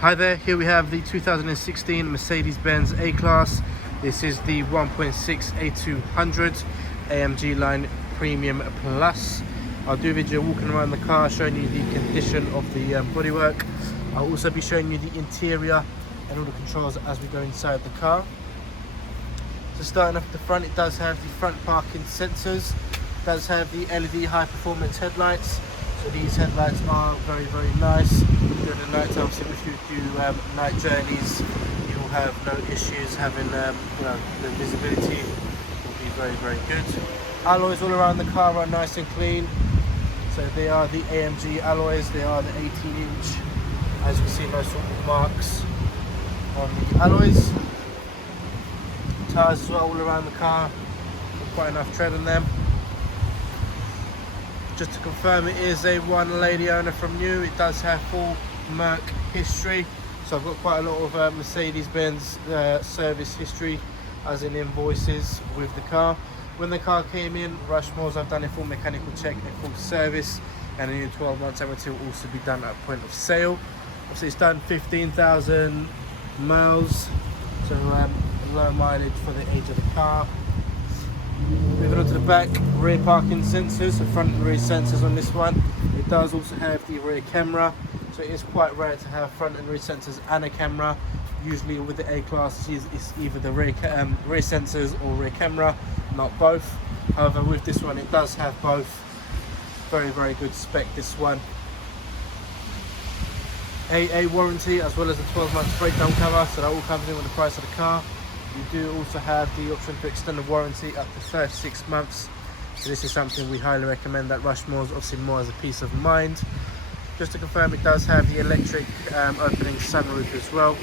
Hi there, here we have the 2016 Mercedes-Benz A-Class. This is the 1.6 A200 AMG line Premium Plus. I'll do a video walking around the car, showing you the condition of the bodywork. I'll also be showing you the interior and all the controls as we go inside the car. So starting off at the front, it does have the front parking sensors. It does have the LED high performance headlights. So these headlights are very nice. During the night time, obviously if you do night journeys, you'll have no issues having the visibility will be very good. Alloys all around the car are nice and clean. So they are the AMG alloys, they are the 18-inch. As you can see, no sort of marks on the alloys. Tyres as well all around the car, quite enough tread on them. Just to confirm, it is a one lady owner from new. It does have full Merc history, so I've got quite a lot of Mercedes-Benz service history, as in invoices with the car. When the car came in, Rushmore's, I've done a full mechanical check, a full service, and a new 12 months MOT will also be done at point of sale. Obviously it's done 15,000 miles, so low mileage for the age of the car. Moving on to the back, rear parking sensors, so front and rear sensors on this one. It does also have the rear camera, so it is quite rare to have front and rear sensors and a camera. Usually with the A-Class, it's either the rear sensors or rear camera, not both. However, with this one, it does have both. Very good spec, this one. AA warranty as well as the 12 months breakdown cover, so that all comes in with the price of the car. You do also have the option to extend the warranty up to 36 months. So this is something we highly recommend at Rushmore's, obviously more as a peace of mind. Just to confirm, it does have the electric opening sunroof as well.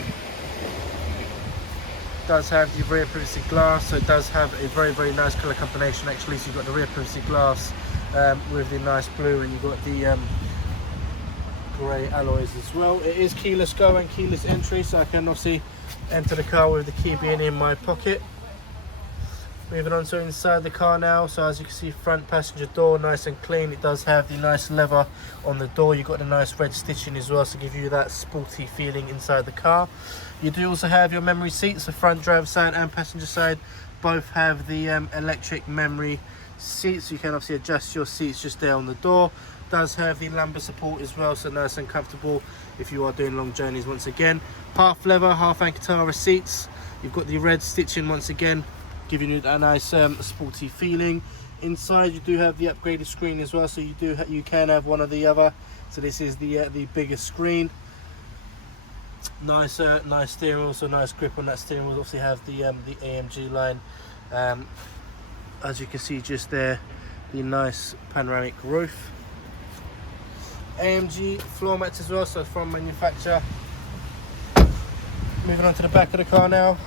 It does have the rear privacy glass, so it does have a very nice colour combination actually. So you've got the rear privacy glass with the nice blue, and you've got the grey alloys as well. It is keyless go and keyless entry, so I can obviously enter the car with the key being in my pocket. Moving on to inside the car now, so as you can see, front passenger door nice and clean. It does have the nice leather on the door. You've got the nice red stitching as well, to give you that sporty feeling inside the car. You do also have your memory seats, the front driver side and passenger side both have the electric memory seats. You can obviously adjust your seats just there on the door. Does have the lumbar support as well, so nice and comfortable if you are doing long journeys. Once again, half leather, half Alcantara seats. You've got the red stitching once again, giving you a nice sporty feeling. Inside you do have the upgraded screen as well, so you can have one or the other. So this is the bigger screen. Nice steering wheel, so nice grip on that steering wheel. Obviously have the AMG line, as you can see just there, the nice panoramic roof. AMG floor mats as well, so from manufacturer. Moving on to the back of the car now,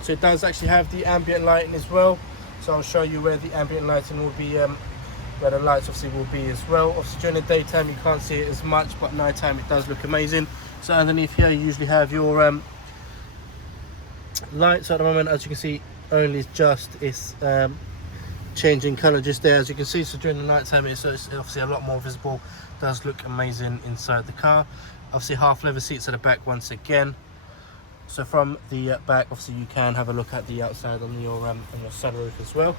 so it does actually have the ambient lighting as well, so I'll show you where the ambient lighting will be, where the lights obviously will be as well. Obviously during the daytime you can't see it as much, but night time it does look amazing. So underneath here you usually have your lights. At the moment, as you can see, only just it's changing color just there, as you can see. So during the night time it's obviously a lot more visible. Does look amazing inside the car. Obviously half leather seats at the back once again. So from the back, obviously you can have a look at the outside on your sunroof as well.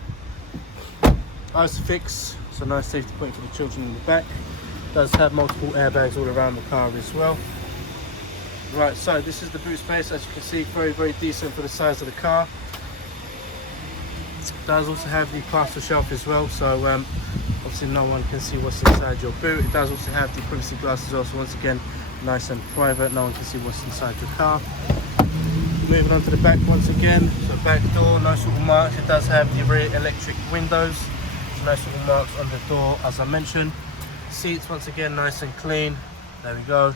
Isofix, so nice safety point for the children in the back. Does have multiple airbags all around the car as well. Right, so this is the boot space. As you can see, very decent for the size of the car. Does also have the parcel shelf as well, so obviously no one can see what's inside your boot. It does also have the privacy glass as well, so once again nice and private, no one can see what's inside your car. Moving on to the back once again, so back door, nice little marks. It does have the rear electric windows, so nice little marks on the door as I mentioned. Seats once again nice and clean, there we go.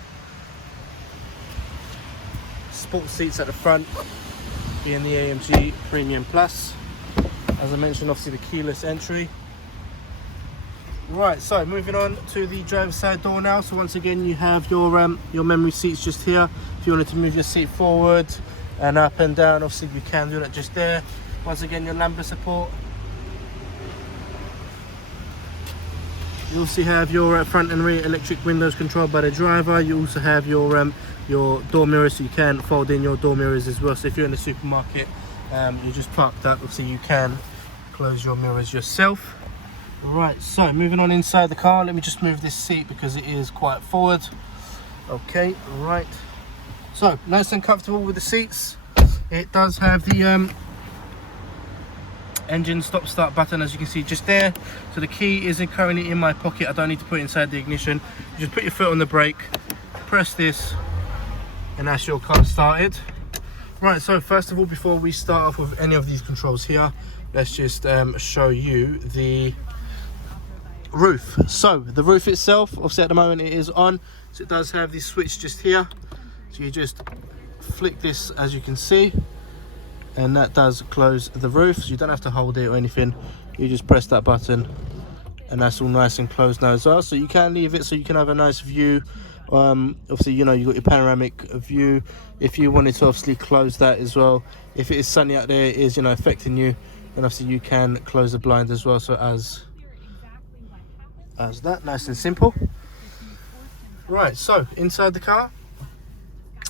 Sports seats at the front, being the AMG Premium Plus. As I mentioned, obviously the keyless entry. Right, so moving on to the driver's side door now. So once again you have your memory seats just here. If you wanted to move your seat forward and up and down, obviously you can do that just there. Once again, your lumbar support. You also have your front and rear electric windows controlled by the driver. You also have your your door mirrors, so you can fold in your door mirrors as well. So if you're in the supermarket, you just park that, obviously you can close your mirrors yourself. Right, so moving on inside the car, let me just move this seat because it is quite forward. Okay, right, so nice and comfortable with the seats. It does have the engine stop start button, as you can see just there. So the key is currently in my pocket. I don't need to put it inside the ignition. You just put your foot on the brake, press this, and that's your car started. Right, so first of all, before we start off with any of these controls here, let's just show you the roof. So the roof itself, obviously at the moment it is on, so it does have this switch just here. So you just flick this, as you can see, and that does close the roof. So you don't have to hold it or anything, you just press that button and that's all nice and closed now as well. So you can leave it so you can have a nice view. Obviously, you know, you've got your panoramic view. If you wanted to obviously close that as well, if it is sunny out there, it is, you know, affecting you, and obviously you can close the blind as well. So as that, nice and simple. Right, so inside the car,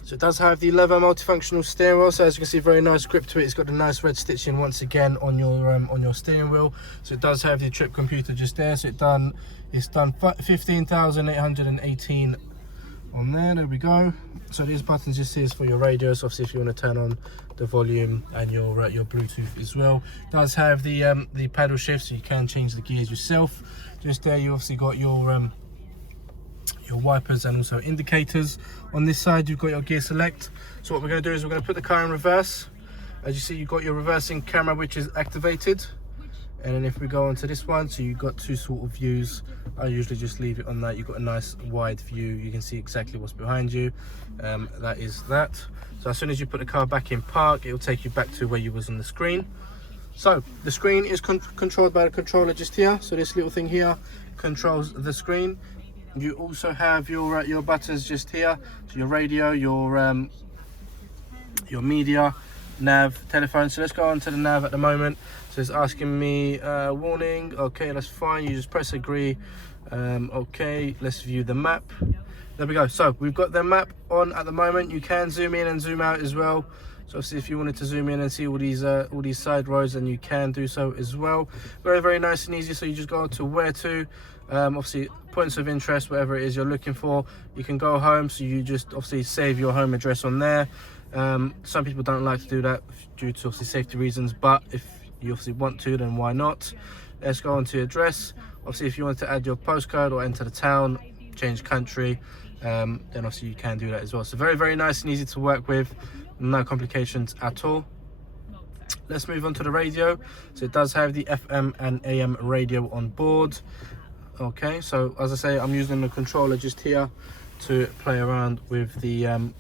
so it does have the leather multifunctional steering wheel. So as you can see, very nice grip to it. It's got the nice red stitching once again on your steering wheel. So it does have the trip computer just there. So it's done 15,818 on there. There we go. So these buttons just is for your radio. So obviously if you want to turn on the volume and your Bluetooth as well. It does have the paddle shift, so you can change the gears yourself. Just there, you obviously got your wipers and also indicators. On this side you've got your gear select. So what we're going to do is we're going to put the car in reverse. As you see, you've got your reversing camera which is activated, and then if we go on to this one, so you've got two sort of views. I usually just leave it on that. You've got a nice wide view, you can see exactly what's behind you. That is that. So as soon as you put the car back in park, it will take you back to where you was on the screen. So the screen is controlled by the controller just here. So this little thing here controls the screen. You also have your buttons just here, so your radio, your media, nav, telephone. So let's go on to the nav at the moment. So it's asking me warning. Okay, that's fine. You just press agree. Okay, let's view the map. There we go. So we've got the map on at the moment. You can zoom in and zoom out as well. So obviously if you wanted to zoom in and see all these side roads, then you can do so as well. Very, very nice and easy. So you just go on to where to, obviously points of interest, whatever it is you're looking for. You can go home, so you just obviously save your home address on there. Some people don't like to do that due to obviously safety reasons, but if you obviously want to, then why not? Let's go on to address. Obviously if you want to add your postcode or enter the town, change country, then obviously you can do that as well. So very, very nice and easy to work with, no complications at all. Let's move on to the radio. So it does have the FM and AM radio on board. Okay, so as I say, I'm using the controller just here to play around with the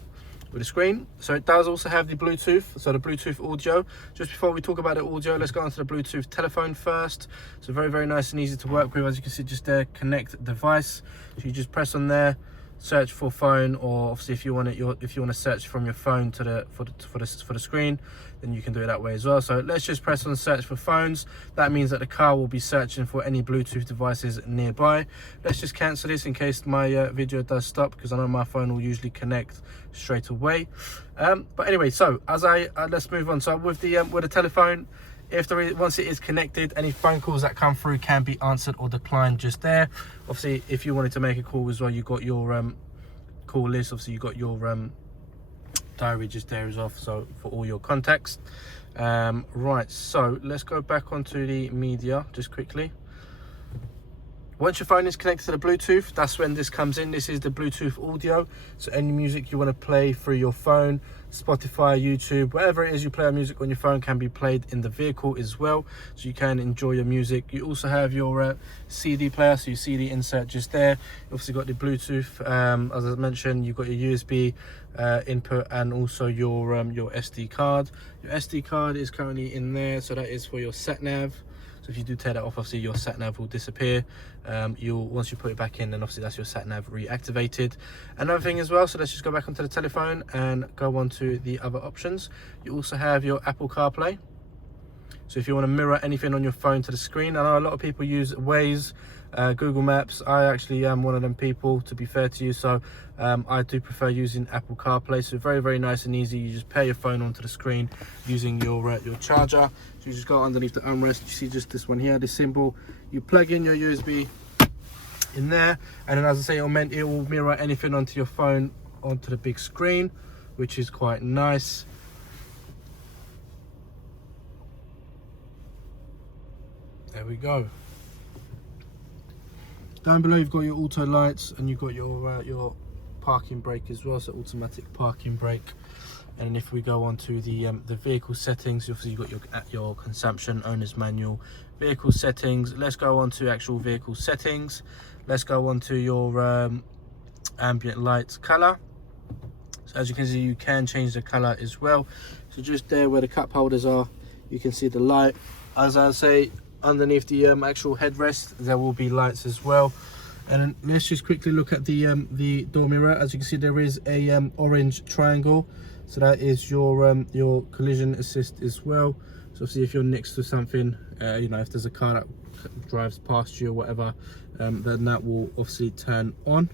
screen. So it does also have the Bluetooth, so the Bluetooth audio. Just before we talk about the audio, let's go on to the Bluetooth telephone first. So very, very nice and easy to work with. As you can see just there, connect device. So you just press on there, search for phone, or obviously if you want to search from your phone to for the screen, then you can do it that way as well. So let's just press on search for phones. That means that the car will be searching for any Bluetooth devices nearby. Let's just cancel this in case my video does stop, because I know my phone will usually connect straight away. But anyway, so as let's move on. So with the telephone, once it is connected, any phone calls that come through can be answered or declined just there. Obviously if you wanted to make a call as well, you got your call list. Obviously you got your diary just there as well, so for all your contacts. Right, so let's go back onto the media just quickly. Once your phone is connected to the Bluetooth, that's when this comes in. This is the Bluetooth audio. So any music you want to play through your phone, Spotify, YouTube, whatever it is you play on music on your phone can be played in the vehicle as well. So you can enjoy your music. You also have your CD player, so your CD insert just there. You obviously got the Bluetooth, as I mentioned, you've got your USB input and also your SD card. Your SD card is currently in there, so that is for your sat nav. So if you do tear that off, obviously your sat nav will disappear. Once you put it back in, then obviously that's your sat nav reactivated. Another thing as well, so let's just go back onto the telephone and go on to the other options. You also have your Apple CarPlay. So if you want to mirror anything on your phone to the screen, I know a lot of people use Waze Google Maps. I actually am one of them people, to be fair to you, so I do prefer using Apple CarPlay. So very nice and easy. You just pair your phone onto the screen using your charger. So you just go underneath the armrest, you see just this one here, this symbol. You plug in your USB in there, and then, as I say, it will mirror anything onto your phone onto the big screen, which is quite nice. There we go. Down below you've got your auto lights, and you've got your parking brake as well, so automatic parking brake. And if we go on to the vehicle settings, obviously you've got your consumption, owner's manual, vehicle settings. Let's go on to actual vehicle settings. Let's go on to your ambient lights color. So as you can see, you can change the color as well. So just there where the cup holders are, you can see the light. As I say, underneath the actual headrest there will be lights as well. And then let's just quickly look at the door mirror. As you can see, there is a orange triangle, so that is your collision assist as well. So obviously if you're next to something, you know, if there's a car that drives past you or whatever, then that will obviously turn on,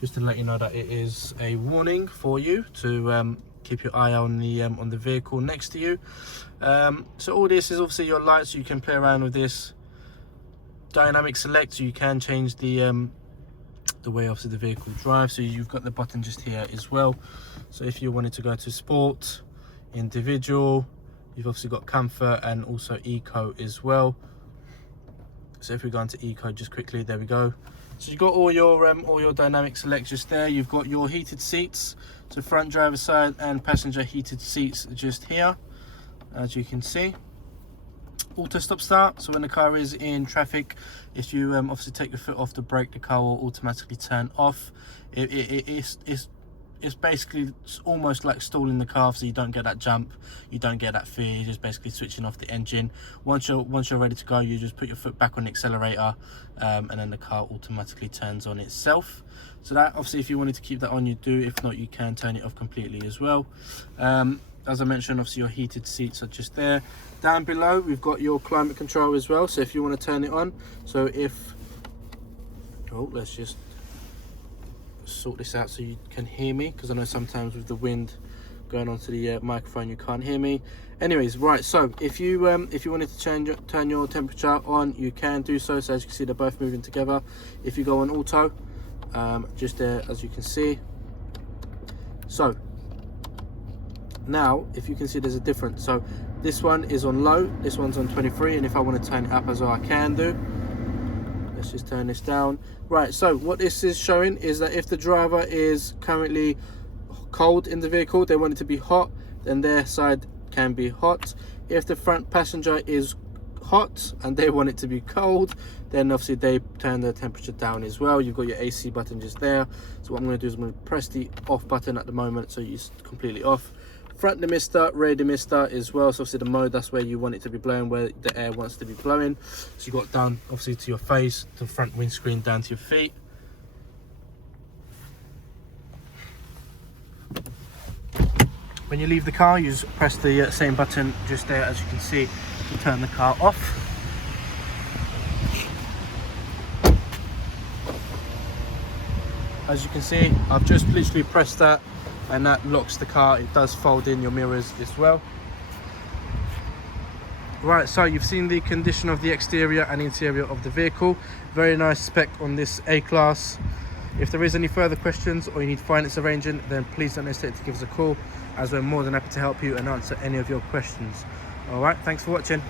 just to let you know that it is a warning for you to keep your eye on the vehicle next to you. So all this is obviously your lights. You can play around with this. Dynamic select, so you can change the way obviously the vehicle drives. So you've got the button just here as well. So if you wanted to go to sport, individual, you've obviously got comfort and also eco as well. So if we go into eco just quickly, there we go. So you've got all your dynamic select just there. You've got your heated seats, so front driver side and passenger heated seats just here, as you can see. Auto stop start, so when the car is in traffic, if you obviously take your foot off the brake, the car will automatically turn off. It's basically almost like stalling the car, so you don't get that jump, you don't get that fear. You're just basically switching off the engine. Once you're ready to go, you just put your foot back on the accelerator, and then the car automatically turns on itself. So that, obviously, if you wanted to keep that on, you do. If not, you can turn it off completely as well. As I mentioned, obviously your heated seats are just there. Down below we've got your climate control as well, so if you want to turn it on, so if, oh, let's just sort this out so you can hear me, because I know sometimes with the wind going onto the microphone you can't hear me. Anyways, right, so if you wanted to turn your temperature on, you can do so. So as you can see, they're both moving together. If you go on auto, just there, as you can see. So now, if you can see, there's a difference. So this one is on low, this one's on 23, and if I want to turn it up as well, I can do. Let's just turn this down. Right, so what this is showing is that if the driver is currently cold in the vehicle, they want it to be hot, then their side can be hot. If the front passenger is hot and they want it to be cold, then obviously they turn the temperature down as well. You've got your AC button just there. So what I'm going to do is I'm going to press the off button at the moment, so it's completely off. Front demister, rear demister as well. So obviously the mode, that's where you want it to be blowing, where the air wants to be blowing. So you got down obviously to your face, to the front windscreen, down to your feet. When you leave the car, you just press the same button just there, as you can see, to turn the car off. As you can see, I've just literally pressed that, and that locks the car. It does fold in your mirrors as well. Right, so you've seen the condition of the exterior and interior of the vehicle. Very nice spec on this A-Class. If there is any further questions or you need finance arranging, then please don't hesitate to give us a call, as we're more than happy to help you and answer any of your questions. All right, thanks for watching.